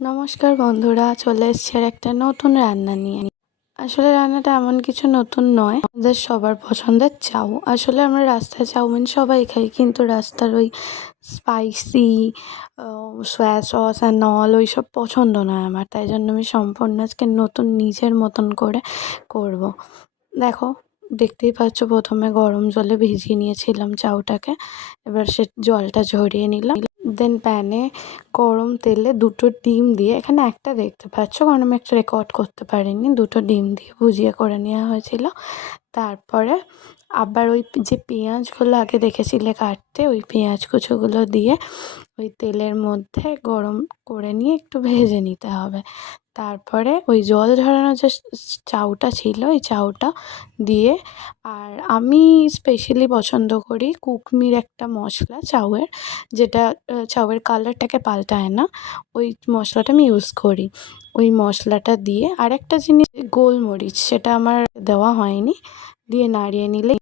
নমস্কার বন্ধুরা, চলে এসেছি আর একটা নতুন রান্না নিয়ে। আসলে রান্নাটা এমন কিছু নতুন নয়, আমাদের সবার পছন্দের চাউ। আসলে আমরা রাস্তায় চাউমিন সবাই খাই, কিন্তু রাস্তার ওই spicy soya sauce and all ওইসব পছন্দ নয় আমার। তাই জন্য আমি সম্পূর্ণ আজকে নতুন নিজের মতন করে করব। দেখো, দেখতেই পাচ্ছ, প্রথমে গরম জলে ভিজিয়ে নিয়েছিলাম চাউটাকে। এবার সে জলটা ঝরিয়ে নিলাম। দেন প্যানে গরম তেলে দুটো ডিম দিয়ে, এখানে একটা দেখতে পাচ্ছ কারণ আমি একটা রেকর্ড করতে পারিনি, দুটো ডিম দিয়ে ভুজিয়া করে নেওয়া হয়েছিল। তারপরে আবার ওই যে পেঁয়াজগুলো আগে দেখেছিলে কাটতে, ওই পেঁয়াজ কুচোগুলো দিয়ে ওই তেলের মধ্যে গরম করে নিয়ে একটু ভেজে নিতে হবে। তারপরে ওই জল ঝরানো যে চাউটা ছিল, ওই চাউটা দিয়ে, আর আমি স্পেশালি পছন্দ করি কুকমির একটা মশলা চাউয়ের, যেটা চাউয়ের কালারটাকে পাল্টায় না। ওই মশলাটা আমি ইউজ করি। ওই মশলাটা দিয়ে আরেকটা জিনিস গোলমরিচ, সেটা আমার দেওয়া হয়নি, দিয়ে নাড়িয়ে নিলে